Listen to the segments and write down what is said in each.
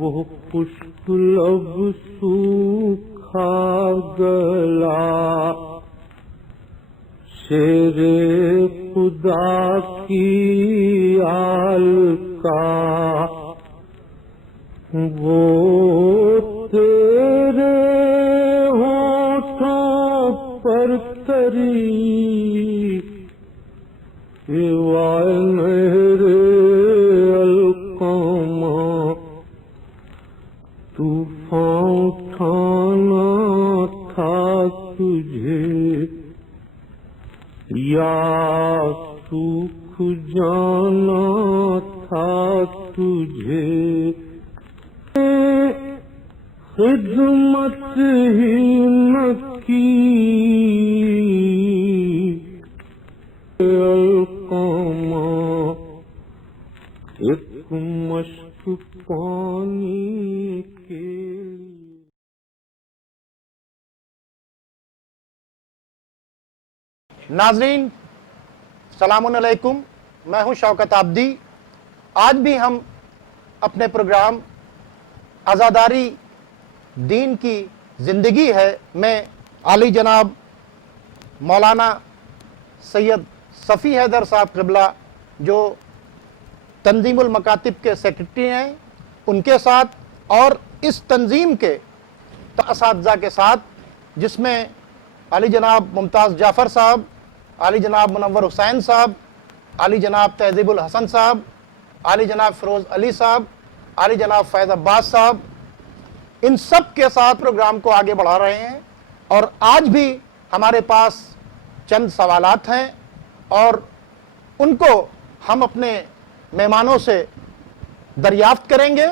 وہ خشک لب سوکھا گلا شیر خدا کی آل کا وہ تیرے ہونٹوں پر تری وائے میرے القامہ طوفان اٹھانا تھا تجھے یا سوکھ جانا تھا تجھے خدمت ہی نہ کی القامہ ایک مشک پانی کے لیے. ناظرین السلام علیکم، میں ہوں شوکت عابدی. آج بھی ہم اپنے پروگرام عزاداری دین کی زندگی ہے میں عالی جناب مولانا سید صفی حیدر صاحب قبلہ جو تنظیم المکاتب کے سیکرٹری ہیں ان کے ساتھ اور اس تنظیم کے اساتذہ کے ساتھ، جس میں علی جناب ممتاز جعفر صاحب، علی جناب منور حسین صاحب، علی جناب تہذیب الحسن صاحب، علی جناب فیروز علی صاحب، علی جناب فیض عباس صاحب، ان سب کے ساتھ پروگرام کو آگے بڑھا رہے ہیں. اور آج بھی ہمارے پاس چند سوالات ہیں اور ان کو ہم اپنے مہمانوں سے دریافت کریں گے.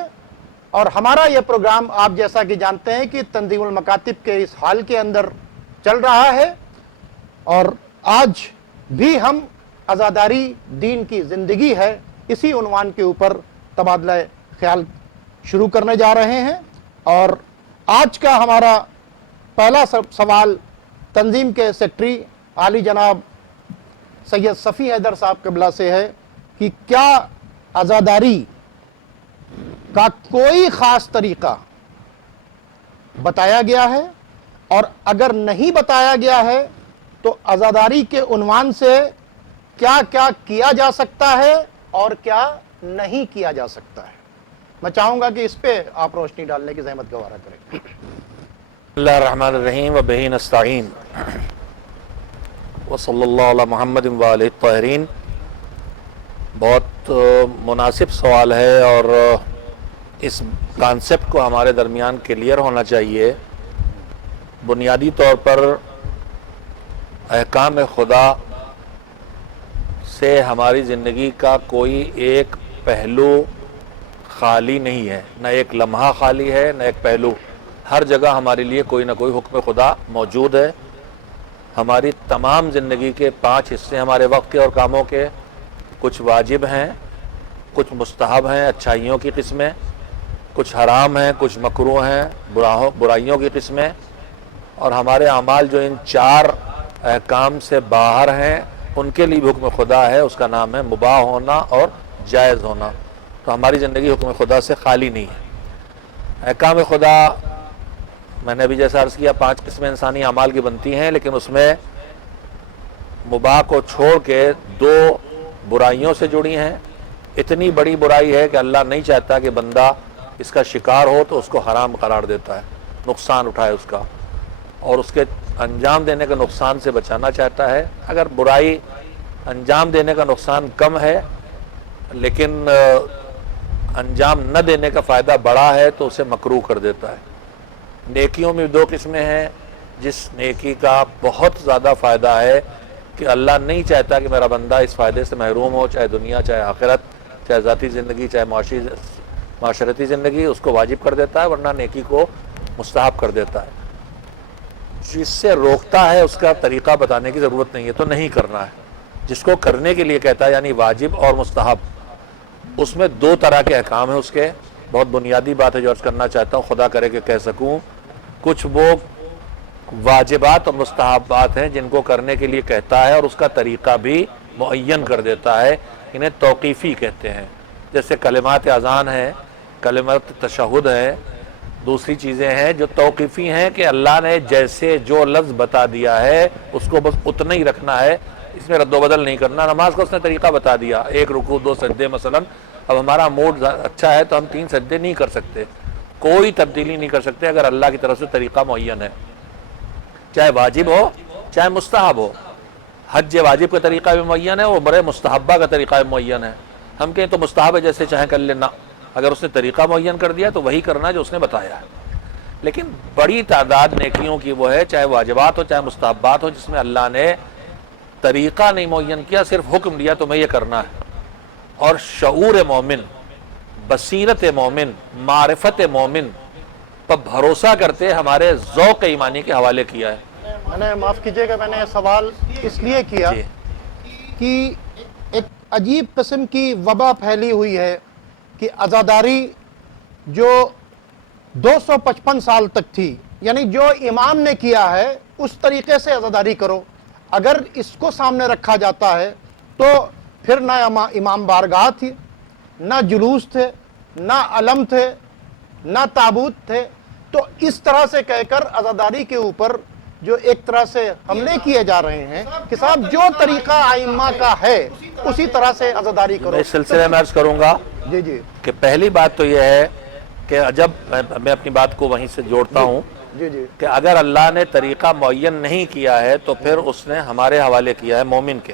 اور ہمارا یہ پروگرام آپ جیسا کہ جانتے ہیں کہ تنظیم المکاتب کے اس حال کے اندر چل رہا ہے، اور آج بھی ہم عزاداری دین کی زندگی ہے اسی عنوان کے اوپر تبادلہ خیال شروع کرنے جا رہے ہیں. اور آج کا ہمارا پہلا سوال تنظیم کے سیکرٹری علی جناب سید صفی حیدر صاحب قبلہ سے ہے کہ کیا عزاداری کا کوئی خاص طریقہ بتایا گیا ہے، اور اگر نہیں بتایا گیا ہے تو عزاداری کے عنوان سے کیا کیا کیا جا سکتا ہے اور کیا نہیں کیا جا سکتا ہے. میں چاہوں گا کہ اس پہ آپ روشنی ڈالنے کی زحمت گوارا کریں. بسم اللہ الرحمن الرحیم و بہ نستعین و صلی اللہ علی محمد و آلہ الطاہرین. بہت مناسب سوال ہے اور اس کانسیپٹ کو ہمارے درمیان کلیئر ہونا چاہیے. بنیادی طور پر احکام خدا سے ہماری زندگی کا کوئی ایک پہلو خالی نہیں ہے، نہ ایک لمحہ خالی ہے نہ ایک پہلو. ہر جگہ ہمارے لیے کوئی نہ کوئی حکم خدا موجود ہے. ہماری تمام زندگی کے 5 حصے ہمارے وقت کے اور کاموں کے، کچھ واجب ہیں، کچھ مستحب ہیں اچھائیوں کی قسمیں، کچھ حرام ہیں، کچھ مکروہ ہیں برائیوں کی قسمیں، اور ہمارے اعمال جو ان 4 احکام سے باہر ہیں ان کے لیے بھی حکم خدا ہے. اس کا نام ہے مباح ہونا اور جائز ہونا. تو ہماری زندگی حکم خدا سے خالی نہیں ہے. احکام خدا میں نے ابھی جیسا عرض کیا 5 قسمیں انسانی اعمال کی بنتی ہیں، لیکن اس میں مباح کو چھوڑ کے 2 برائیوں سے جڑی ہیں. اتنی بڑی برائی ہے کہ اللہ نہیں چاہتا کہ بندہ اس کا شکار ہو تو اس کو حرام قرار دیتا ہے، نقصان اٹھائے اس کا، اور اس کے انجام دینے کا نقصان سے بچانا چاہتا ہے. اگر برائی انجام دینے کا نقصان کم ہے لیکن انجام نہ دینے کا فائدہ بڑا ہے تو اسے مکروہ کر دیتا ہے. نیکیوں میں 2 قسمیں ہیں. جس نیکی کا بہت زیادہ فائدہ ہے کہ اللہ نہیں چاہتا کہ میرا بندہ اس فائدے سے محروم ہو، چاہے دنیا چاہے آخرت، چاہے ذاتی زندگی چاہے معاشرتی زندگی، اس کو واجب کر دیتا ہے، ورنہ نیکی کو مستحب کر دیتا ہے. جس سے روکتا ہے اس کا طریقہ بتانے کی ضرورت نہیں ہے، تو نہیں کرنا ہے. جس کو کرنے کے لیے کہتا ہے یعنی واجب اور مستحب، اس میں 2 طرح کے احکام ہیں اس کے. بہت بنیادی بات ہے جو عرض کرنا چاہتا ہوں، خدا کرے کہ کہہ سکوں. کچھ وہ واجبات اور مستحبات ہیں جن کو کرنے کے لیے کہتا ہے اور اس کا طریقہ بھی معین کر دیتا ہے. انہیں توقیفی کہتے ہیں. جیسے کلمات اذان ہیں، कलिमत तशहुद है, दूसरी चीज़ें हैं जो तौक़ीफ़ी हैं कि अल्लाह ने जैसे जो लफ्ज़ बता दिया है उसको बस उतना ही रखना है, इसमें रद्दोबदल नहीं करना। नमाज का उसने तरीक़ा बता दिया, 1 रुकू 2 सजदे मसलन। अब हमारा मूड अच्छा है तो हम 3 सजदे नहीं कर सकते, कोई तब्दीली नहीं कर सकते अगर अल्लाह की तरफ से तरीक़ा मुअय्यन है, चाहे वाजिब हो चाहे मुस्तहब हो। हज वाजिब का तरीक़ा भी मुअय्यन है, उम्र मुस्तहब्बा का तरीक़ा भी मुअय्यन है। हम कहें तो मुस्तहब है जैसे चाहे कर लेना, अगर उसने तरीक़ा मुअय्यन कर दिया तो वही करना जो उसने बताया है। लेकिन बड़ी तादाद नेकियों की वो है, चाहे वाजिबात हो चाहे मुस्तहब्बात हो, जिसमें अल्लाह ने तरीक़ा नहीं मुअय्यन किया, सिर्फ हुक्म दिया तुम्हें ये करना है। और शऊर मोमिन, बसीरत मोमिन, मारिफत मोमिन पर भरोसा करते हमारे ज़ौक़ ईमानी के हवाले किया है। मैंने, माफ़ कीजिएगा, मैंने सवाल इसलिए किया जी। कि एक अजीब किस्म की वबा फैली हुई है कि अज़ादारी जो 255 साल तक थी, यानी जो इमाम ने किया है उस तरीके से अज़ादारी करो। अगर इसको सामने रखा जाता है तो फिर ना इमाम बारगाह थी, ना जुलूस थे, ना अलम थे, ना ताबूत थे। तो इस तरह से कहकर अज़ादारी के ऊपर जो एक तरह से हमले किए जा रहे हैं कि साहब जो तरीका आइम्मा का है उसी तरह से अज़ादारी करो। मैं इस सिलसिले में अर्ज़ करूँगा जी जी कि पहली बात तो यह है कि जब मैं अपनी बात को वहीं से जोड़ता हूँ जी जी कि अगर अल्लाह ने तरीक़ा मुअय्यन नहीं किया है तो फिर उसने हमारे हवाले किया है मोमिन के।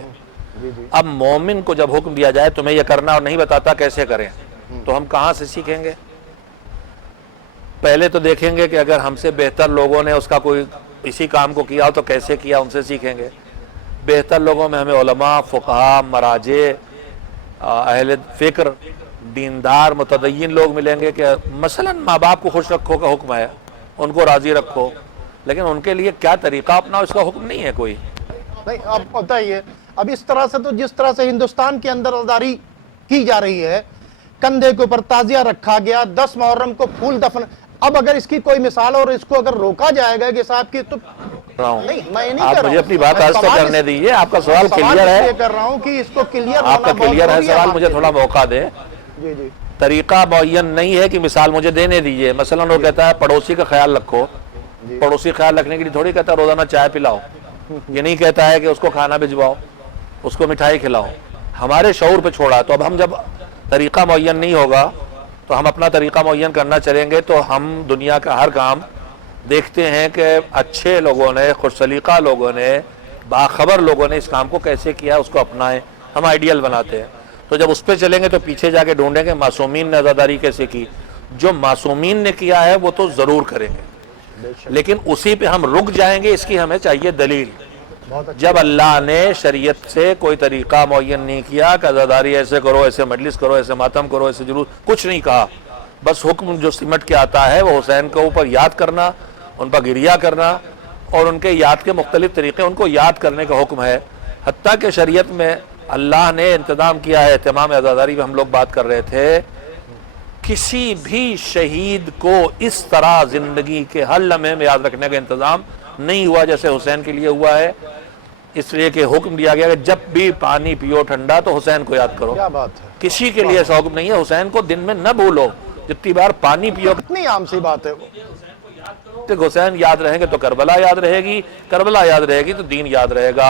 जी जी अब मोमिन को जब हुक्म दिया जाए तुम्हें यह करना और नहीं बताता कैसे करें, तो हम कहाँ से सीखेंगे? पहले तो देखेंगे कि अगर हमसे बेहतर लोगों ने उसका कोई इसी काम को किया हो तो कैसे किया, उनसे सीखेंगे। बेहतर लोगों में हमें उलमा, फुक़हा, मराजे, अहले फ़िक्र, दीनदार, मुतदय्यिन लोग मिलेंगे कि मसलन माँ बाप को खुश रखो का हुक्म है, उनको राज़ी रखो, लेकिन उनके लिए क्या तरीक़ा अपनाओ इसका हुक्म नहीं है कोई। नहीं, अब बताइए, अब इस तरह से तो जिस तरह से हिंदुस्तान के अंदर अज़ादारी की जा रही है, कंधे के ऊपर ताजिया रखा गया, 10 मुहर्रम को फूल दफन। अब अगर इसकी कोई मिसाल और इसको अगर रोका जाएगा कि साहब की, तो नहीं, मैं नहीं आप कर रहा मुझे हूं। अपनी बात मैं आज तो सवाल करने इस- दीजिए, आपका सवाल सवाल क्लियर है, इसलिए कर रहा हूं कि इसको क्लियर होना आपका बहुत क्लियर है जरूरी सवाल, मुझे आपके थोड़ा मौका दे। लिए। जी जी तरीक़ा मुअय्यन नहीं है कि मिसाल मुझे देने दीजिए। मसलन वो कहता है पड़ोसी का ख्याल रखो, पड़ोसी ख्याल रखने के लिए थोड़ी कहता है रोज़ाना चाय पिलाओ, ये नहीं कहता है कि उसको खाना भिजवाओ, उसको मिठाई खिलाओ। हमारे शऊर पे छोड़ा। तो अब हम जब तरीक़ा मुअय्यन नहीं होगा तो हम अपना तरीक़ा मुअय्यन करना चलेंगे तो हम दुनिया का हर काम देखते हैं कि अच्छे लोगों ने, खुशसलीका लोगों ने, बाखबर लोगों ने इस काम को कैसे किया, उसको अपनाएं, हम आइडियल बनाते हैं। तो जब उस पर चलेंगे तो पीछे जाके ढूंढेंगे मासूमीन ने अज़ादारी कैसे की। जो मासूमीन ने किया है वो तो ज़रूर करेंगे, लेकिन उसी पे हम रुक जाएंगे, इसकी हमें चाहिए दलील। जब अल्लाह ने शरीयत से कोई तरीक़ा मुअय्यन नहीं किया कि अज़ादारी ऐसे करो, ऐसे मजलिस करो, ऐसे मातम करो, ऐसे जुलूस, कुछ नहीं कहा। बस हुक्म जो सिमट के आता है वो हुसैन के ऊपर याद करना, उन पर गिरिया करना और उनके याद के मुख्तलिफ तरीक़े, उनको याद करने का हुक्म है। हत्ता कि शरीयत में अल्लाह ने इंतज़ाम किया है, इत्माम अज़ादारी में हम लोग बात कर रहे थे, किसी भी शहीद को इस तरह ज़िंदगी के हर लम्हे में याद रखने का इंतज़ाम नहीं हुआ जैसे हुसैन के लिए हुआ है। इसलिए कि हुक्म दिया गया कि जब भी पानी पियो ठंडा तो हुसैन को याद करो। क्या बात है, किसी के लिए ऐसा हुक्म नहीं है हुसैन को दिन में न भूलो, जितनी बार पानी पियो। कितनी आम सी बात है वो। तो हुसैन याद रहेंगे तो करबला याद रहेगी, करबला याद रहेगी तो दीन याद रहेगा।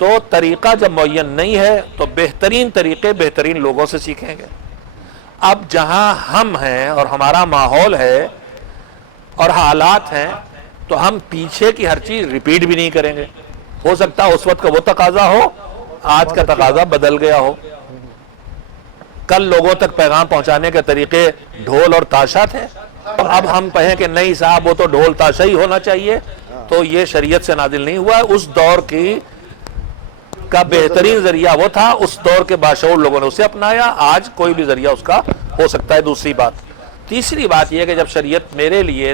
तो तरीक़ा जब मुअय्यन नहीं है तो बेहतरीन तरीक़े बेहतरीन लोगों से सीखेंगे। अब जहां हम हैं और हमारा माहौल है और हालात हैं तो हम पीछे की हर चीज़ रिपीट भी नहीं करेंगे। हो सकता है उस वक्त का वो तकाजा हो, आज का तकाजा बदल गया हो। कल लोगों तक पैगाम पहुंचाने के तरीके ढोल और ताशा थे, अब हम कहें कि नहीं साहब वो तो ढोल ताशा ही होना चाहिए, तो ये शरीयत से नाजिल नहीं हुआ है। उस दौर की का बेहतरीन जरिया वो था, उस दौर के बाशऊर लोगों ने उसे अपनाया, आज कोई भी जरिया उसका हो सकता है। दूसरी बात, तीसरी बात यह कि जब शरीयत मेरे लिए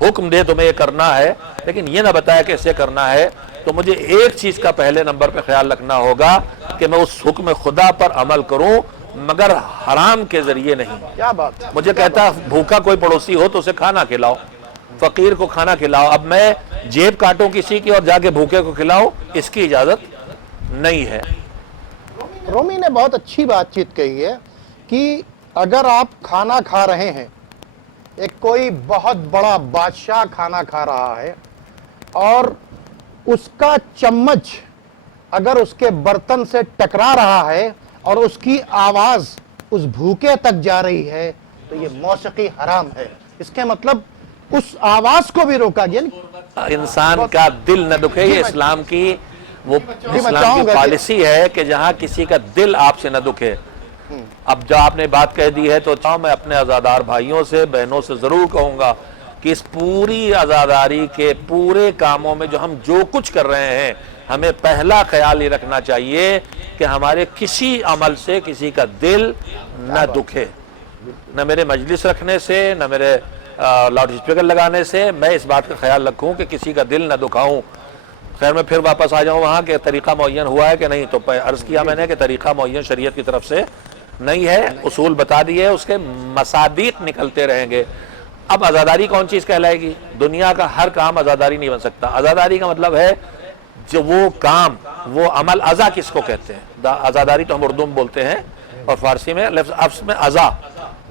हुक्म दे तुम्हें ये करना है लेकिन ये ना बताया कैसे करना है, तो मुझे एक चीज का पहले नंबर पे ख्याल रखना होगा कि मैं उस हुक्म खुदा पर अमल करूं मगर हराम के जरिए नहीं। क्या बात है। मुझे कहता भूखा कोई पड़ोसी हो तो उसे खाना खिलाओ, फकीर को खाना खिलाओ। अब मैं जेब काटूं किसी की और जाके भूखे को खिलाओ, इसकी इजाजत नहीं है। रोमी ने बहुत अच्छी बातचीत कही है कि اگر آپ کھانا کھا رہے ہیں، ایک کوئی بہت بڑا بادشاہ کھانا کھا رہا ہے اور اس کا چمچ اگر اس کے برتن سے ٹکرا رہا ہے اور اس کی آواز اس بھوکے تک جا رہی ہے تو یہ موسیقی حرام ہے. اس کے مطلب اس آواز کو بھی روکا گیا. انسان کا دل نہ دکھے، یہ اسلام کی وہ اسلام کی پالیسی ہے کہ جہاں کسی کا دل آپ سے نہ دکھے. اب جو آپ نے بات کہہ دی ہے تو میں اپنے عزادار بھائیوں سے بہنوں سے ضرور کہوں گا کہ اس پوری عزاداری کے پورے کاموں میں جو ہم جو کچھ کر رہے ہیں، ہمیں پہلا خیال یہ رکھنا چاہیے کہ ہمارے کسی عمل سے کسی کا دل نہ دکھے. نہ میرے مجلس رکھنے سے، نہ میرے لاؤڈ اسپیکر لگانے سے میں اس بات کا خیال رکھوں کہ کسی کا دل نہ دکھاؤں. خیر میں پھر واپس آ جاؤں وہاں کہ طریقہ معین ہوا ہے کہ نہیں. تو عرض کیا میں نے کہ طریقہ معین شریعت کی طرف سے نہیں ہے، اصول بتا دیے، اس کے مصادیق نکلتے رہیں گے. اب عزاداری کون چیز کہلائے گی؟ دنیا کا ہر کام عزاداری نہیں بن سکتا. عزاداری کا مطلب ہے جو وہ کام، وہ عمل. عزا کس کو کہتے ہیں؟ عزاداری تو ہم اردو میں بولتے ہیں اور فارسی میں لفظ میں عزا.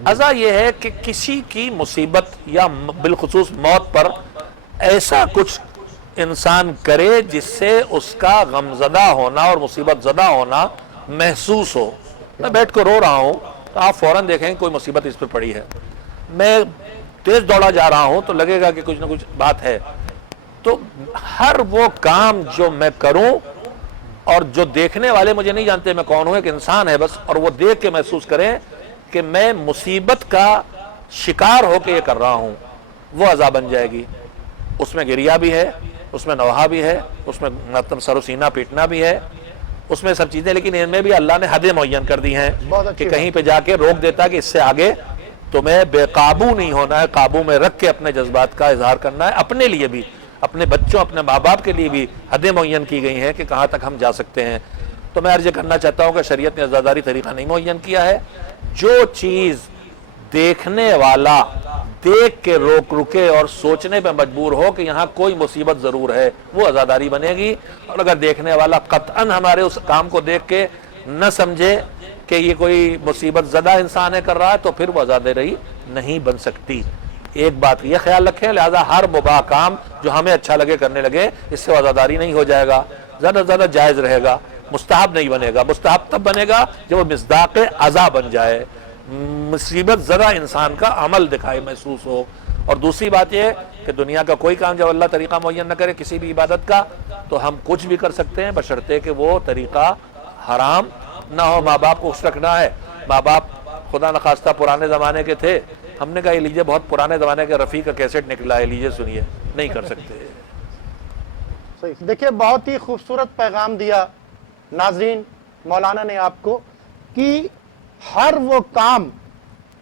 عزا یہ ہے کہ کسی کی مصیبت یا بالخصوص موت پر ایسا کچھ انسان کرے جس سے اس کا غمزدہ ہونا اور مصیبت زدہ ہونا محسوس ہو. میں بیٹھ کر رو رہا ہوں تو آپ فوراً دیکھیں کوئی مصیبت اس پہ پڑی ہے. میں تیز دوڑا جا رہا ہوں تو لگے گا کہ کچھ نہ کچھ بات ہے. تو ہر وہ کام جو میں کروں اور جو دیکھنے والے مجھے نہیں جانتے میں کون ہوں، ایک انسان ہے بس، اور وہ دیکھ کے محسوس کریں کہ میں مصیبت کا شکار ہو کے یہ کر رہا ہوں، وہ عذاب بن جائے گی. اس میں گریہ بھی ہے، اس میں نوحہ بھی ہے، اس میں مطلب سر و سینہ پیٹنا بھی ہے، اس میں سب چیزیں. لیکن ان میں بھی اللہ نے حدیں معین کر دی ہیں کہ کہیں پہ جا کے روک دیتا کہ اس سے آگے تمہیں بے قابو نہیں ہونا ہے، قابو میں رکھ کے اپنے جذبات کا اظہار کرنا ہے. اپنے لیے بھی، اپنے بچوں، اپنے ماں باپ کے لیے بھی حدیں معین کی گئی ہیں کہ کہاں تک ہم جا سکتے ہیں. تو میں عرض کرنا چاہتا ہوں کہ شریعت نے عزاداری طریقہ نہیں معین کیا ہے. جو چیز دیکھنے والا دیکھ کے رکے اور سوچنے پہ مجبور ہو کہ یہاں کوئی مصیبت ضرور ہے، وہ عزاداری بنے گی. اور اگر دیکھنے والا قطعاً ہمارے اس کام کو دیکھ کے نہ سمجھے کہ یہ کوئی مصیبت زدہ انسان ہے کر رہا ہے تو پھر وہ عزاداری نہیں بن سکتی. ایک بات یہ خیال رکھیں، لہذا ہر مباح کام جو ہمیں اچھا لگے کرنے لگے اس سے عزاداری نہیں ہو جائے گا، زیادہ سے زیادہ جائز رہے گا، مستحب نہیں بنے گا. مستحب تب بنے گا جب وہ مصداق عزا بن جائے، مصیبت زدہ انسان کا عمل دکھائے محسوس ہو. اور دوسری بات یہ کہ دنیا کا کوئی کام جب اللہ طریقہ معین نہ کرے کسی بھی عبادت کا تو ہم کچھ بھی کر سکتے ہیں بشرطے کہ وہ طریقہ حرام نہ ہو. ماں باپ کو خوش رکھنا ہے. ماں باپ خدا نخواستہ پرانے زمانے کے تھے، ہم نے کہا یہ لیجئے بہت پرانے زمانے کے رفیع کا کیسٹ نکلا ہے، لیجئے سنیے. نہیں کر سکتے. دیکھیں بہت ہی خوبصورت پیغام دیا ناظرین مولانا نے آپ کو کہ ہر وہ کام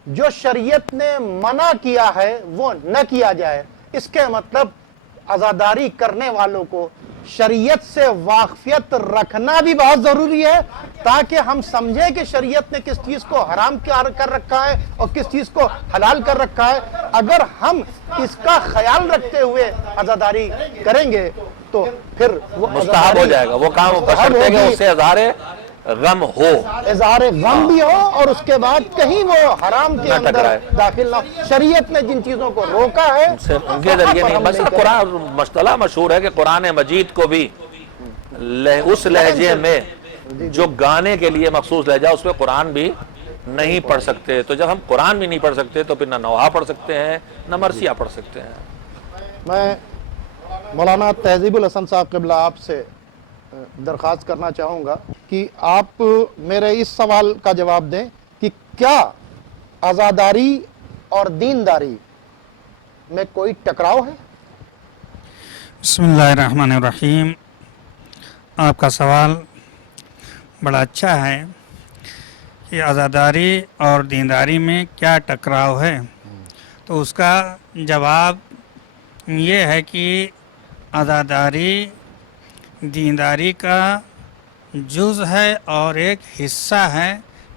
جو شریعت نے منع کیا ہے وہ نہ کیا جائے. اس کے مطلب عزاداری کرنے والوں کو شریعت سے واقفیت رکھنا بھی بہت ضروری ہے تاکہ ہم سمجھیں کہ شریعت نے کس چیز کو حرام کر رکھا ہے اور کس چیز کو حلال کر رکھا ہے. اگر ہم اس کا خیال رکھتے ہوئے عزاداری کریں گے تو پھر وہ مستحب ہو جائے گا. وہ کام بشرطے کہ اس سے اظہار غم ہو، اظہار غم بھی ہو اور اس کے بعد کہیں وہ حرام کے اندر داخل نہ. شریعت نے جن چیزوں کو روکا ہے ان کے ذریعے نہیں. مثلا قرآن مسئلہ مشہور ہے کہ قرآن مجید کو بھی اس لہجے میں جو گانے کے لیے مخصوص لہجہ اس پہ قرآن بھی نہیں پڑھ سکتے. تو جب ہم قرآن بھی نہیں پڑھ سکتے تو پھر نہ نوحہ پڑھ سکتے ہیں نہ مرثیہ پڑھ سکتے ہیں. میں مولانا تہذیب الحسن صاحب قبلہ آپ سے درخواست کرنا چاہوں گا کہ آپ میرے اس سوال کا جواب دیں کہ کیا عزاداری اور دینداری میں کوئی ٹکراؤ ہے؟ بسم اللہ الرحمن الرحیم. آپ کا سوال بڑا اچھا ہے کہ عزاداری اور دینداری میں کیا ٹکراؤ ہے. تو اس کا جواب یہ ہے کہ عزاداری دینداری کا جز ہے اور ایک حصہ ہے،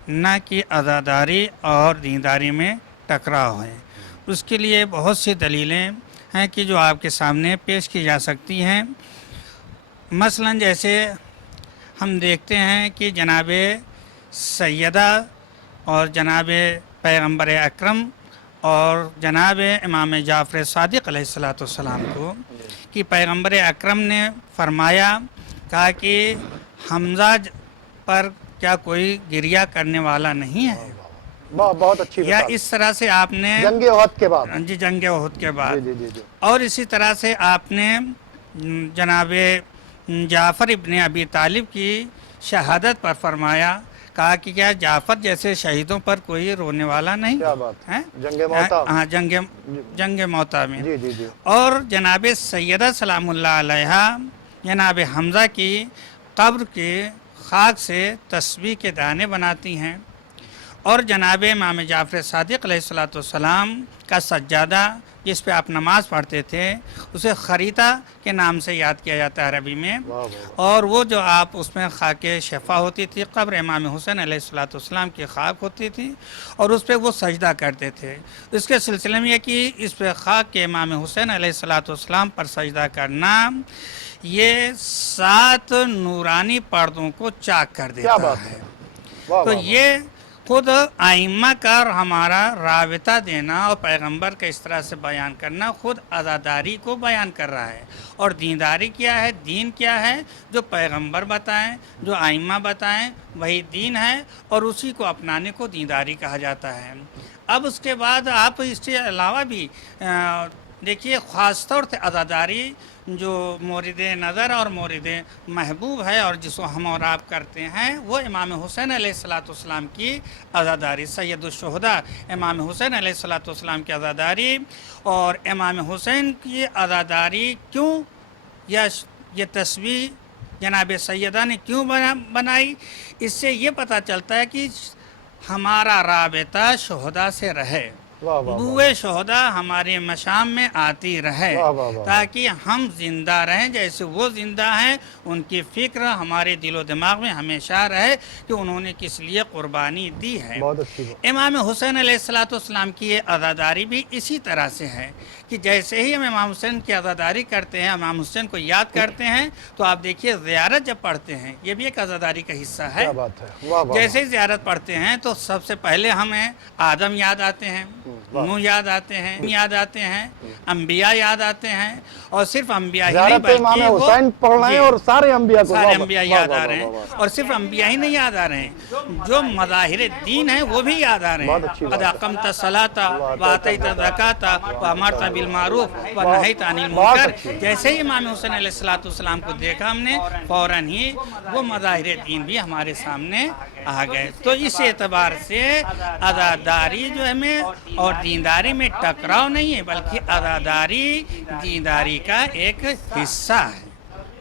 نہ کہ عزاداری اور دینداری میں ٹکراؤ ہے. اس کے لیے بہت سی دلیلیں ہیں کہ جو آپ کے سامنے پیش کی جا سکتی ہیں. مثلا جیسے ہم دیکھتے ہیں کہ جناب سیدہ اور جناب पैगंबर अकरम और जनाब इमाम जाफ़र सादिक़ अलैहिस्सलाम को कि पैगंबर अकरम ने फरमाया, कहा कि हमज़ा पर क्या कोई गिरिया करने वाला नहीं है? बहुत अच्छी या बात। इस तरह से आपने जंग उहद के बाद। जी, जंग उहद के बाद। जी जी जी जी। और इसी तरह से आपने जनाब जाफ़र इब्ने अबी तालिब की शहादत पर फरमाया, कहा कि क्या जाफ़र जैसे शहीदों पर कोई रोने वाला नहीं क्या बात है? जंग मौता। हाँ, जंग मौता में। जी जी जी। और जनाब सैयदा सलामुल्लाह अलैहा जनाब हमज़ा की कब्र के खाक से तस्बीह के दाने बनाती हैं, और जनाब इमाम जाफ़र सादिक़ अलैहिस्सलाम का सज्जादा जिस पे आप नमाज़ पढ़ते थे उसे खरीता के नाम से याद किया जाता है अरबी में। और वो जो आप उसमें खाके शफ़ा होती थी, कब्र इमाम हुसैन अलैहिस्सलाम की खाक होती थी और उस पर वो सजदा करते थे। इसके सिलसिले में ये कि इस पे खाक के इमाम हुसैन अलैहिस्सलाम पर सजदा करना ये 7 नूरानी पर्दों को चाक कर देता है। तो ये खुद आइम्मा का और हमारा राबिता देना और पैगंबर का इस तरह से बयान करना खुद अज़ादारी को बयान कर रहा है। और दीनदारी क्या है, दीन क्या है? जो पैगंबर बताएं, जो आइम्मा बताएं, वही दीन है और उसी को अपनाने को दीनदारी कहा जाता है। अब उसके बाद आप इसके अलावा भी देखिए, ख़ास तौर से अज़ादारी जो मोरिद नज़र और मोरिद महबूब है और जिसको हम और आप करते हैं, वो इमाम हुसैन अलैहिस्सलाम की अज़ादारी, सैयदुश्शुहदा इमाम हुसैन अलैहिस्सलाम की अज़ादारी। और इमाम हुसैन की अज़ादारी क्यों, या ये तस्वीर जनाब सैयदा ने क्यों बनाई, इससे ये पता चलता है कि हमारा राबिता शुहदा से रहे, बुए शोहदा हमारे मशाम में आती रहे, ताकि हम जिंदा रहें जैसे वो जिंदा हैं। उनकी फ़िक्र हमारे दिलो दिमाग में हमेशा रहे कि उन्होंने किस लिए कुर्बानी दी है। इमाम हुसैन अलैहिस्सलाम की ये अज़ादारी भी इसी तरह से है कि जैसे ही हम इमाम हुसैन की अज़ादारी करते हैं, इमाम हुसैन को याद करते हैं, तो आप देखिए ज़ियारत जब पढ़ते हैं, ये भी एक अज़ादारी का हिस्सा है। जैसे ही ज़ियारत पढ़ते हैं तो सबसे पहले हमें आदम याद आते हैं, नूह याद आते हैं, अंबिया याद आते हैं, और सिर्फ अंबिया ही नहीं बल्कि हुसैन पढ़ रहे हैं और सारे अंबिया याद आ रहे हैं। और सिर्फ अंबिया ही नहीं याद आ रहे हैं, जो मज़ाहिर दीन है वो भी याद आ रहे हैं। क़द अक़मत सलाता व आतैत ज़काता व अमरत बिल मारूफ व नहैत अनिल मुनकर। जैसे ही इमाम हुसैन अलैहिस्सलाम को देखा हमने, फौरन ही वो मज़ाहिर दीन भी हमारे सामने आ गए। तो इस एतबार से अज़ादारी जो है और दीनदारी में टकराव नहीं है, बल्कि अज़ादारी दीनदारी का एक हिस्सा है।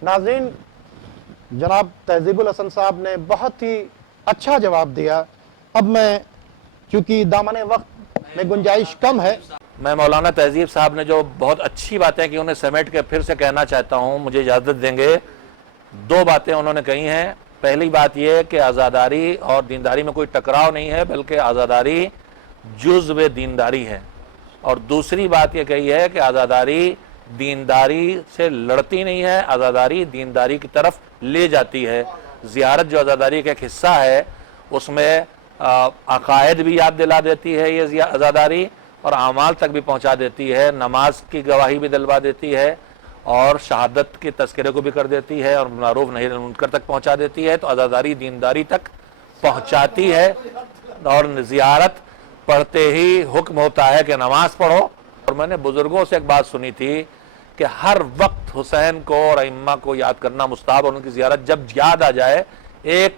नाज़रीन, जनाब तहज़ीबुल हसन साहब ने बहुत ही अच्छा जवाब दिया। अब मैं, चूँकि दामन वक्त में गुंजाइश कम है, मैं मौलाना तहज़ीब साहब ने जो बहुत अच्छी बातें की उन्हें समेट के फिर से कहना चाहता हूँ। मुझे इजाज़त देंगे। 2 बातें उन्होंने कही हैं। पहली बात यह कि आज़ादारी और दीनदारी में कोई टकराव नहीं है, बल्कि आज़ादारी जुज़्व दीनदारी है। और दूसरी बात यह कही है कि आज़ादारी दीनदारी से लड़ती नहीं है, आज़ादारी दीनदारी की तरफ ले जाती है। ज़ियारत जो आज़ादारी का एक हिस्सा है, उसमें अक़ायद भी याद दिला देती है ये आज़ादारी, और आमाल तक भी पहुंचा देती है। नमाज की गवाही भी दिलवा देती है, और शहादत के तज़किरे को भी कर देती है, और मारूफ नही मुनकर तक पहुंचा देती है। तो आज़ादारी दीनदारी तक पहुंचाती है। और ज़ियारत पढ़ते ही हुक्म होता है कि नमाज पढ़ो। और मैंने बुज़ुर्गों से एक बात सुनी थी कि हर वक्त हुसैन को और अइम्मा को याद करना मुस्ताहब, और उनकी ज़ियारत जब याद आ जाए, एक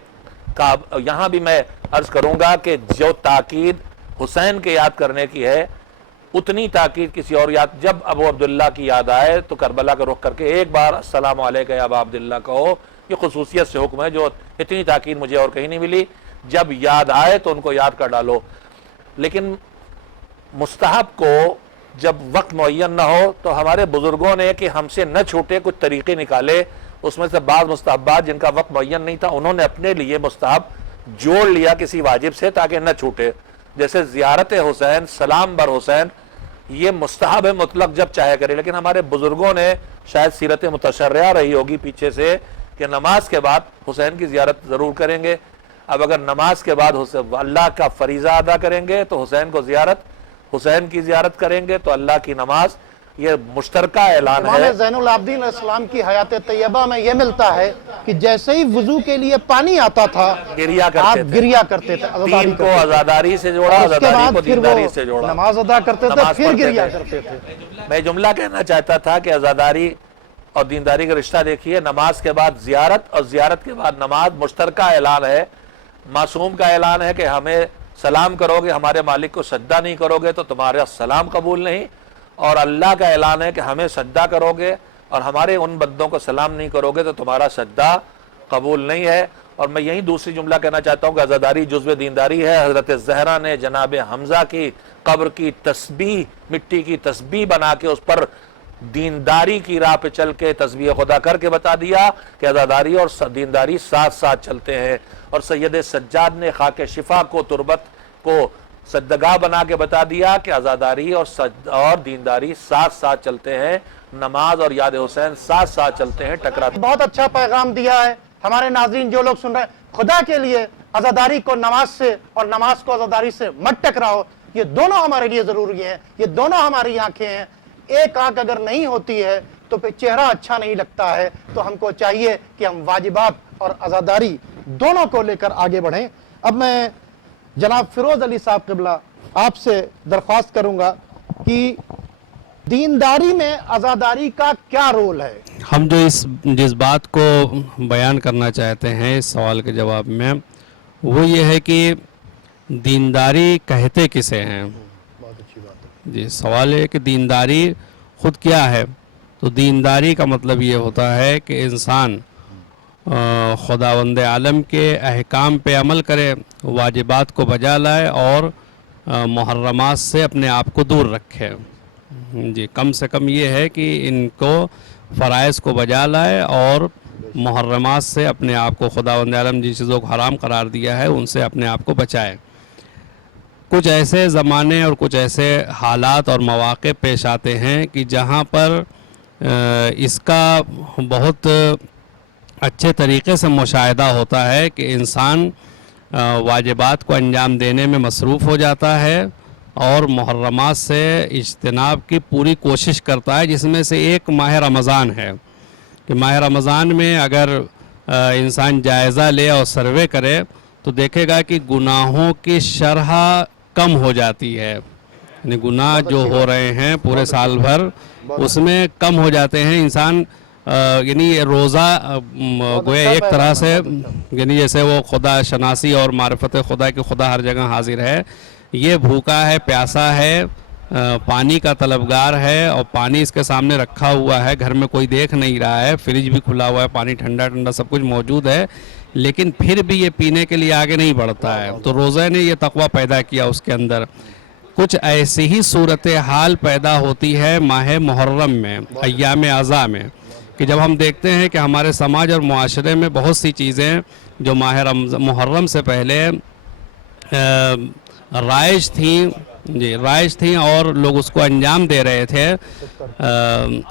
का यहाँ भी मैं अर्ज़ करूँगा कि जो ताकीद हुसैन के याद करने की है, उतनी ताकीद किसी और याद, जब अबू अब्दुल्ला की याद आए तो करबला का रुख करके एक बार अस्सलामु अलैका या अबा अब्दुल्ला कहो। ये खुसूसियत से हुक्म है, जो इतनी ताकीद मुझे और कहीं नहीं मिली। जब याद आए तो उनको याद कर डालो। लेकिन मुस्तहब को जब वक्त मुअय्यन न हो, तो हमारे बुजुर्गों ने कि हमसे न छूटे कुछ तरीके निकाले। उसमें से बाद मुस्तहबात जिनका वक्त मुअय्यन नहीं था, उन्होंने अपने लिए मुस्तहब जोड़ लिया किसी वाजिब से ताकि न छूटे। जैसे ज़ियारत हुसैन, सलाम बर हुसैन, ये मुस्तहब है मुतलक, जब चाहे करे। लेकिन हमारे बुजुर्गों ने, शायद सीरत मुतशर्रिया रही होगी पीछे से, कि नमाज के बाद हुसैन की ज़ियारत ज़रूर करेंगे। اب اگر نماز کے بعد اللہ کا فریضہ ادا کریں گے تو حسین کی زیارت کریں گے تو اللہ کی نماز، یہ مشترکہ اعلان ہے۔ امام زین العابدین علیہ السلام کی حیات طیبہ میں یہ ملتا ہے کہ جیسے ہی وضو کے لیے پانی آتا تھا گریا آپ کرتے تھے، گریا کرتے تھے، عزاداری دین کو کرتے تھے، عزاداری سے جوڑا، اور اس کے عزاداری بعد کو پھر دینداری وہ سے جوڑا، نماز ادا کرتے تھے، نماز پھر پڑھتے گریا تھے۔ کرتے تھے۔ میں جملہ کہنا چاہتا تھا کہ عزاداری اور دینداری کا رشتہ دیکھیے، نماز کے بعد زیارت اور زیارت کے بعد نماز مشترکہ اعلان ہے۔ معصوم کا اعلان ہے کہ ہمیں سلام کرو گے، ہمارے مالک کو سجدہ نہیں کرو گے تو تمہارا سلام قبول نہیں، اور اللہ کا اعلان ہے کہ ہمیں سجدہ کرو گے اور ہمارے ان بندوں کو سلام نہیں کرو گے تو تمہارا سجدہ قبول نہیں ہے۔ اور میں یہی دوسری جملہ کہنا چاہتا ہوں کہ عزاداری جزو دینداری ہے۔ حضرت زہرا نے جناب حمزہ کی قبر کی تسبیح، مٹی کی تسبیح بنا کے اس پر دینداری کی راہ پہ چل کے تسبیح خدا کر کے بتا دیا کہ عزاداری اور دینداری ساتھ ساتھ چلتے ہیں۔ اور سید سجاد نے خاک شفا کو، تربت کو سجدگاہ بنا کے بتا دیا کہ عزاداری اور دینداری ساتھ ساتھ چلتے ہیں، نماز اور یاد حسین ساتھ ساتھ چلتے ہیں، ٹکراتے۔ بہت اچھا پیغام دیا ہے ہمارے ناظرین جو لوگ سن رہے ہیں، خدا کے لیے عزاداری کو نماز سے اور نماز کو عزاداری سے مت ٹکراؤ، یہ دونوں ہمارے لیے ضروری ہیں، یہ دونوں ہماری آنکھیں ہیں۔ ایک آنکھ اگر نہیں ہوتی ہے تو پھر چہرہ اچھا نہیں لگتا ہے، تو ہم کو چاہیے کہ ہم واجبات اور عزاداری دونوں کو لے کر آگے بڑھیں۔ اب میں جناب فیروز علی صاحب قبلہ آپ سے درخواست کروں گا کہ دینداری میں عزاداری کا کیا رول ہے؟ ہم جو جس بات کو بیان کرنا چاہتے ہیں اس سوال کے جواب میں، وہ یہ ہے کہ دینداری کہتے کسے ہیں؟ بہت اچھی بات ہے۔ جی، سوال ہے کہ دینداری خود کیا ہے؟ تو دینداری کا مطلب یہ ہوتا ہے کہ انسان خداوند عالم کے احکام پہ عمل کرے، واجبات کو بجا لائے اور محرمات سے اپنے آپ کو دور رکھے۔ جی، کم سے کم یہ ہے کہ ان کو فرائض کو بجا لائے اور محرمات سے اپنے آپ کو، خداوند عالم جن چیزوں کو حرام قرار دیا ہے ان سے اپنے آپ کو بچائے۔ کچھ ایسے زمانے اور کچھ ایسے حالات اور مواقع پیش آتے ہیں کہ جہاں پر اس کا بہت اچھے طریقے سے مشاہدہ ہوتا ہے کہ انسان واجبات کو انجام دینے میں مصروف ہو جاتا ہے اور محرمات سے اجتناب کی پوری کوشش کرتا ہے، جس میں سے ایک ماہ رمضان ہے کہ ماہ رمضان میں اگر انسان جائزہ لے اور سروے کرے تو دیکھے گا کہ گناہوں کی شرح کم ہو جاتی ہے، یعنی گناہ جو ہو رہے ہیں پورے سال بھر اس میں کم ہو جاتے ہیں۔ انسان یعنی روزہ گویا ایک طرح سے، یعنی جیسے وہ خدا شناسی اور معرفت خدا کہ خدا ہر جگہ حاضر ہے، یہ بھوکا ہے، پیاسا ہے، پانی کا طلبگار ہے اور پانی اس کے سامنے رکھا ہوا ہے، گھر میں کوئی دیکھ نہیں رہا ہے، فریج بھی کھلا ہوا ہے، پانی ٹھنڈا ٹھنڈا سب کچھ موجود ہے، لیکن پھر بھی یہ پینے کے لیے آگے نہیں بڑھتا ہے۔ تو روزہ نے یہ تقویٰ پیدا کیا اس کے اندر۔ کچھ ایسی ہی صورتحال پیدا ہوتی ہے ماہ محرم میں، ایام اعضاء میں، کہ جب ہم دیکھتے ہیں کہ ہمارے سماج اور معاشرے میں بہت سی چیزیں جو ماہ محرم سے پہلے رائج تھیں اور لوگ اس کو انجام دے رہے تھے،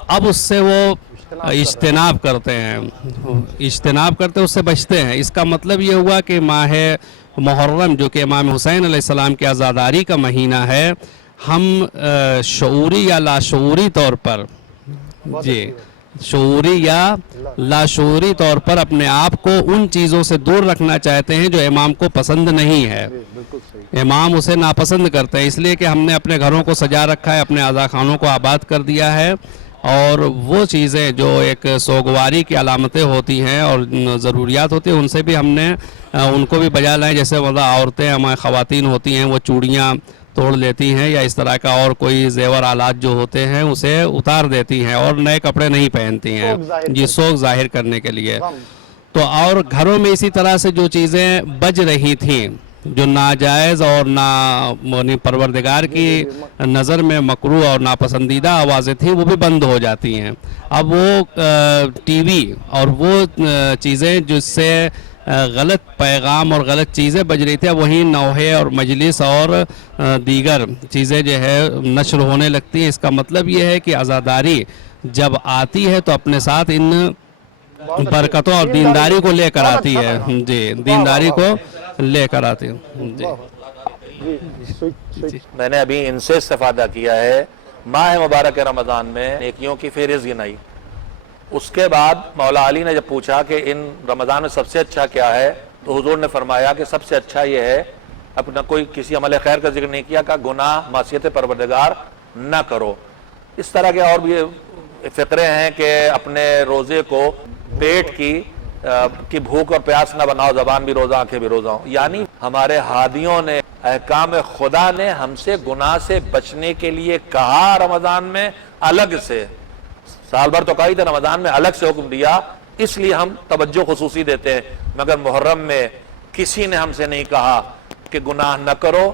اب اس سے وہ اجتناب کرتے ہیں، اس سے بچتے ہیں۔ اس کا مطلب یہ ہوا کہ ماہ محرم جو کہ امام حسین علیہ السلام کی عزاداری کا مہینہ ہے، ہم شعوری یا لاشعوری طور پر، شعوری یا لاشعوری طور پر اپنے آپ کو ان چیزوں سے دور رکھنا چاہتے ہیں جو امام کو پسند نہیں ہے۔ امام اسے ناپسند کرتے ہیں، اس لیے کہ ہم نے اپنے گھروں کو سجا رکھا ہے، اپنے عزاخانوں کو آباد کر دیا ہے، اور وہ چیزیں جو ایک سوگواری کی علامتیں ہوتی ہیں اور ضروریات ہوتی ہیں ان سے بھی ہم نے ان کو بھی بجا لائیں۔ جیسے عورتیں، ہمارے خواتین ہوتی ہیں، وہ چوڑیاں توڑ لیتی ہیں یا اس طرح کا اور کوئی زیور آلات جو ہوتے ہیں اسے اتار دیتی ہیں اور نئے کپڑے نہیں پہنتی ہیں، جی، سوگ ظاہر کرنے کے لیے۔ تو اور گھروں میں اسی طرح سے جو چیزیں بج رہی تھیں جو ناجائز اور پروردگار کی نظر میں مکروہ اور ناپسندیدہ آوازیں تھیں وہ بھی بند ہو جاتی ہیں۔ اب وہ ٹی وی اور وہ چیزیں جس سے غلط پیغام اور غلط چیزیں بج رہی تھیں، وہیں نوحے اور مجلس اور دیگر چیزیں جو ہے نشر ہونے لگتی ہیں۔ اس کا مطلب یہ ہے کہ عزاداری جب آتی ہے تو اپنے ساتھ ان बरकतों और दीनदारी को लेकर आती है। जी, दीनदारी को लेकर आती है। जी, मैंने अभी इनसे इस्तेफादा किया है। माह मुबारक रमज़ान में नेकियों की फेहरिस्त गिनाई। उसके बाद मौला अली ने जब पूछा कि इन रमज़ान में सबसे अच्छा क्या है, तो हुजूर ने फरमाया कि सबसे अच्छा ये है, अपना कोई किसी अमल खैर का जिक्र नहीं किया, का गुनाह मासियत परवरदिगार न करो। इस तरह के और भी फ़िक्रे हैं कि अपने रोज़े को पेट की भूख और प्यास न बनाओ, ज़बान भी रोज़ा आंखें भी रोज़ा हो। यानी हमारे हादियों ने, अहकाम खुदा ने हमसे गुनाह से बचने के लिए कहा रमज़ान में अलग से, साल भर तो कही था, रमज़ान में अलग से हुक्म दिया, इसलिए हम तवज्जो खुसूसी देते हैं। मगर मुहर्रम में किसी ने हमसे नहीं कहा कि गुनाह न करो,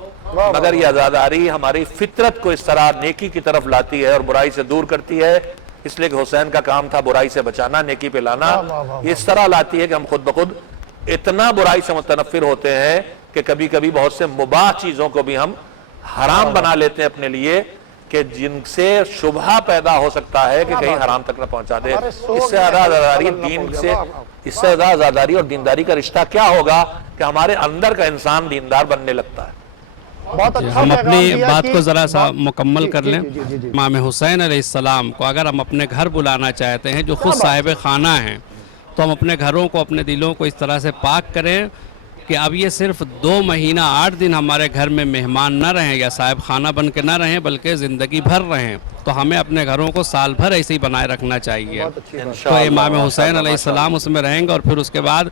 मगर ये आज़ादारी हमारी फितरत को इस तरह नेकी की तरफ लाती है और बुराई से दूर करती है। इसलिए कि हुसैन का काम था बुराई से बचाना, नेकी पे लाना। ये इस तरह लाती है कि हम खुद ब खुद इतना बुराई से मुतनफ़िर होते हैं कि कभी कभी बहुत से मुबाह चीज़ों को भी हम हराम बना लेते हैं अपने लिए, कि जिनसे शुबहा पैदा हो सकता है कि कहीं हराम तक न पहुंचा दे। इससे ज़्यादा आज़ादारी दीन से, इससे ज़्यादा आज़ादारी और दीनदारी का रिश्ता क्या होगा कि हमारे अंदर का इंसान दीनदार बनने लगता है। बहुत अच्छा हम पैगाम अपनी दिया बात कि- को ज़रा सा मुकम्मल जी, कर जी, लें। जी, जी, जी। इमाम हुसैन अलैहिस्सलाम को अगर हम अपने घर बुलाना चाहते हैं, जो खुद साहिब खाना हैं, तो हम अपने घरों को, अपने दिलों को इस तरह से पाक करें कि अब ये सिर्फ 2 महीना 8 दिन हमारे घर में मेहमान न रहें या साहिब खाना बन के न रहें, बल्कि ज़िंदगी भर रहें। तो हमें अपने घरों को साल भर ऐसे ही बनाए रखना चाहिए। तो इमाम हुसैन अलैहिस्सलाम उसमें रहेंगे और फिर उसके बाद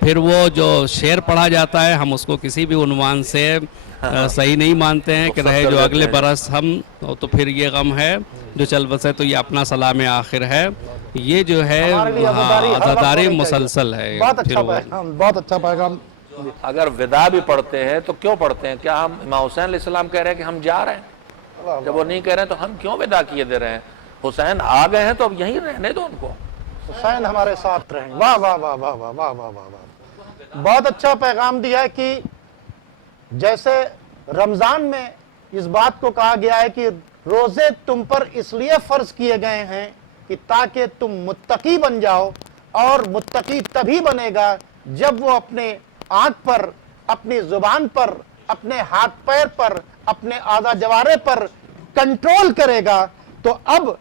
फिर वो जो शेर पढ़ा जाता है, हम उसको किसी भी उन्वान से सही नहीं मानते हैं कि रहे जो अगले बरस हम, तो फिर ये गम है जो चल बसे तो ये अपना सलाम आखिर है। ये जो है हमारे लिए आज़ादारी हर वक्त आज़ादारी होनी चाहिए। मुसलसल है। बहुत फिर अच्छा वो- पैगाम, बहुत अच्छा पैगाम। अगर विदा भी पढ़ते हैं तो क्यों पढ़ते हैं? क्या हम इमाम हुसैन अलैहिस्सलाम कह रहे हैं कि हम जा रहे हैं? जब वो नहीं कह रहे हैं तो हम क्यों विदा किए दे रहे हैं? हुसैन आ गए हैं तो अब यहीं रहने दो उनको। हुसैन हमारे साथ रहें। वाह वाह वाह वाह वाह वाह वाह वाह। बहुत अच्छा पैगाम दिया है कि जैसे रमजान में इस बात को कहा गया है कि रोजे तुम पर इसलिए फर्ज किए गए हैं कि ताकि तुम मुत्तकी बन जाओ, और मुत्तकी तभी बनेगा जब वो अपने आंख पर, अपनी जुबान पर, अपने हाथ पैर पर, अपने आज़ा जवारे पर कंट्रोल करेगा। तो अब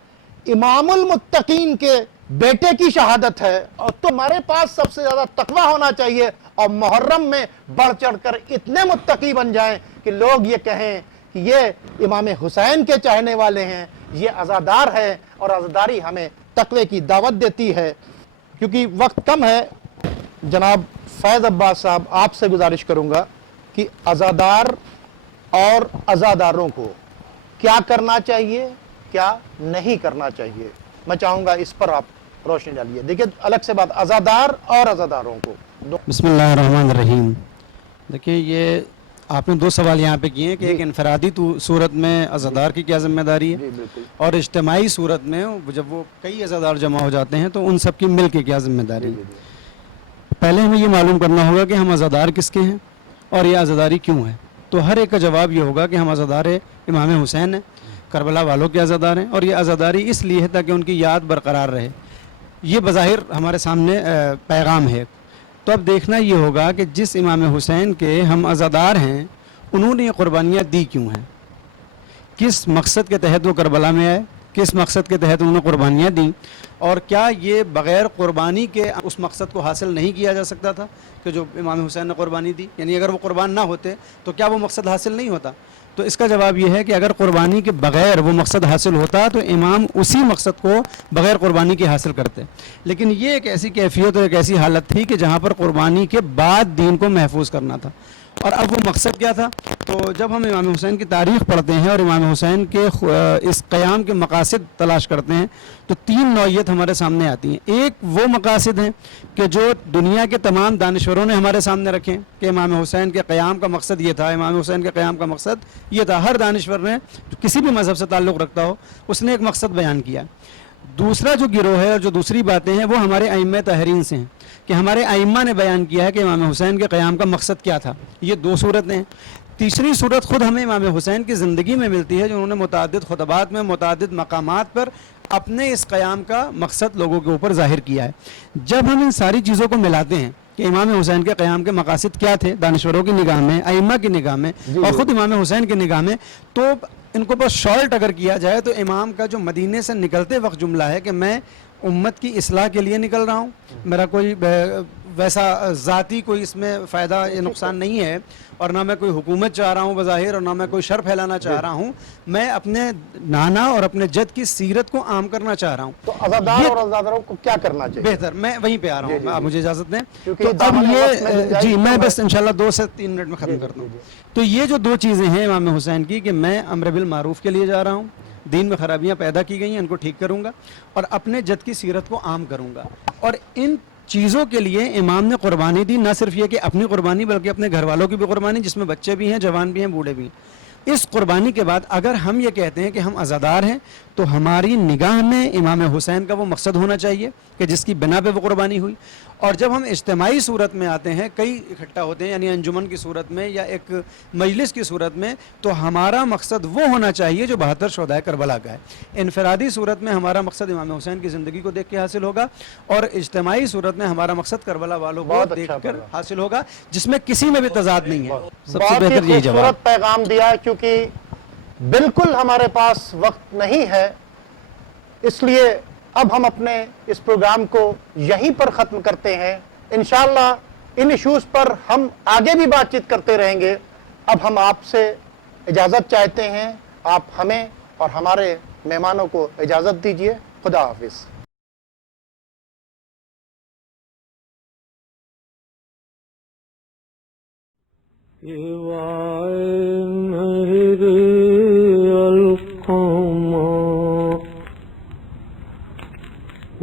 इमामुल मुत्तकीन के बेटे की शहादत है, और तुम्हारे पास सबसे ज्यादा तकवा होना चाहिए, और मुहर्रम में बढ़ चढ़कर इतने मुत्तकी बन जाएं कि लोग ये कहें कि ये इमाम हुसैन के चाहने वाले हैं, ये अज़ादार है, और अज़ादारी हमें तकवे की दावत देती है। क्योंकि वक्त कम है, जनाब फैज़ अब्बास साहब, आपसे गुजारिश करूंगा कि अज़ादार और अज़ादारों को क्या करना चाहिए, क्या नहीं करना चाहिए, मैं चाहूंगा इस पर आप रोशनी डालिए। देखिए, अलग से बात, अज़ादार और अज़ादारों को बिस्मिल्लाहिर्रहमानिर्रहीम। देखिए, ये आपने 2 सवाल यहाँ पे किए हैं कि एक इनफरादी सूरत में अज़ादार की क्या जिम्मेदारी है, और इज्तिमाई सूरत में जब वो कई अज़ादार जमा हो जाते हैं तो उन सब की मिल के क्या जिम्मेदारी है। पहले हमें ये मालूम करना होगा कि हम अज़ादार किसके हैं और ये अज़ादारी क्यों है। तो हर एक का जवाब ये होगा कि हम अज़ादार इमाम हुसैन हैं, करबला वालों के अज़ादार हैं, और ये अज़ादारी इसलिए है ताकि उनकी याद बरकरार रहे। ये बज़ाहिर हमारे सामने पैगाम है। तो अब देखना ये होगा कि जिस इमाम हुसैन के हम अज़ादार हैं, उन्होंने ये क़ुरबानियाँ दी क्यों हैं, किस मकसद के तहत वो करबला में आए, किस मकसद के तहत उन्होंने क़ुरबानियाँ दी, और क्या ये बग़ैर क़ुरबानी के उस मकसद को हासिल नहीं किया जा सकता था कि जो इमाम हुसैन ने क़ुरबानी दी, यानी अगर वो क़ुरबान ना होते तो क्या वो मकसद हासिल नहीं होता। तो इसका जवाब ये है कि अगर क़ुरबानी के बग़ैर वो मकसद हासिल होता तो इमाम उसी मकसद को बग़ैर क़ुरबानी के हासिल करते। लेकिन ये एक ऐसी कैफियत और एक ऐसी हालत थी कि जहाँ पर क़ुरबानी के बाद दीन को महफूज करना था, और अब वो मकसद क्या था। तो जब हम इमाम हुसैन की तारीख़ पढ़ते हैं और इमाम हुसैन के इस क़याम के मकासद तलाश करते हैं तो 3 नौइयत हमारे सामने आती हैं। एक वो मकासद हैं कि जो दुनिया के तमाम दानिश्वरों ने हमारे सामने रखे कि इमाम हुसैन के क़याम का मकसद ये था, इमाम हुसैन के क़याम का मकसद ये था। हर दानिश्वर ने जो किसी भी मज़हब से ताल्लुक़ रखता हो उसने एक मकसद बयान किया। दूसरा जो गिरोह है और जो दूसरी बातें हैं वो हमारे अइम्मा तहरीन से हैं कि हमारे अइम्मा ने बयान किया है कि इमाम हुसैन के क़याम का मकसद क्या था। ये 2 सूरतें हैं। تیسری صورت خود ہمیں امام حسین کی زندگی میں ملتی ہے، جو انہوں نے متعدد خطبات میں متعدد مقامات پر اپنے اس قیام کا مقصد لوگوں کے اوپر ظاہر کیا ہے۔ جب ہم ان ساری چیزوں کو ملاتے ہیں کہ امام حسین کے قیام کے مقاصد کیا تھے دانشوروں کی نگاہ میں، ائمہ کی نگاہ میں اور خود امام حسین کی نگاہ میں، تو ان کو بس شارٹ اگر کیا جائے تو امام کا جو مدینے سے نکلتے وقت جملہ ہے کہ میں امت کی اصلاح کے لیے نکل رہا ہوں، میرا کوئی ویسا ذاتی کوئی اس میں فائدہ یا نقصان نہیں ہے، اور نہ میں کوئی حکومت چاہ رہا ہوں بظاہر، اور نہ میں کوئی شر پھیلانا چاہ رہا ہوں، میں اپنے نانا اور اپنے جد کی سیرت کو عام کرنا چاہ رہا ہوں۔ تو عزادار اور عزاداروں کو کیا کرنا چاہیے؟ بہتر، میں وہیں پہ آ رہا ہوں، آپ مجھے اجازت دیں۔ کیونکہ تو اب دامن وقت میں یہ گنجائش جی کم میں ہے۔ بس انشاءاللہ 2 سے 3 منٹ میں ختم کرتا ہوں۔ تو یہ جو 2 چیزیں ہیں امام حسین کی کہ میں امر بالمعروف کے لیے جا رہا ہوں، دین میں خرابیاں پیدا کی گئی ہیں ان کو ٹھیک کروں گا، اور اپنے جد کی سیرت کو عام کروں گا، اور ان چیزوں کے لیے امام نے قربانی دی، نہ صرف یہ کہ اپنی قربانی بلکہ اپنے گھر والوں کی بھی قربانی، جس میں بچے بھی ہیں، جوان بھی ہیں، بوڑھے بھی ہیں۔ اس قربانی کے بعد اگر ہم یہ کہتے ہیں کہ ہم عزادار ہیں تو ہماری نگاہ میں امام حسین کا وہ مقصد ہونا چاہیے کہ جس کی بنا پہ وہ قربانی ہوئی، اور جب ہم اجتماعی صورت میں آتے ہیں، کئی اکٹھا ہوتے ہیں یعنی انجمن کی صورت میں یا ایک مجلس کی صورت میں، تو ہمارا مقصد وہ ہونا چاہیے جو 72 شہدائے کربلا کا ہے۔ انفرادی صورت میں ہمارا مقصد امام حسین کی زندگی کو دیکھ کے حاصل ہوگا، اور اجتماعی صورت میں ہمارا مقصد کربلا والوں کو دیکھ کر حاصل ہوگا، جس میں کسی میں بھی تضاد نہیں ہے۔ سب سے بہتر یہی جواب۔ خوبصورت پیغام دیا ہے، کیونکہ بالکل ہمارے پاس وقت نہیں ہے، اس لیے اب ہم اپنے اس پروگرام کو یہیں پر ختم کرتے ہیں۔ انشاءاللہ ان ایشوز پر ہم آگے بھی بات چیت کرتے رہیں گے۔ اب ہم آپ سے اجازت چاہتے ہیں، آپ ہمیں اور ہمارے مہمانوں کو اجازت دیجیے۔ خدا حافظ۔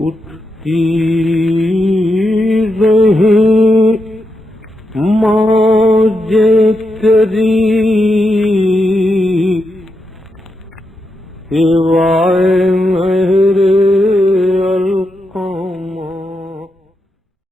اٹھتی رہیں موج تیری، سوائے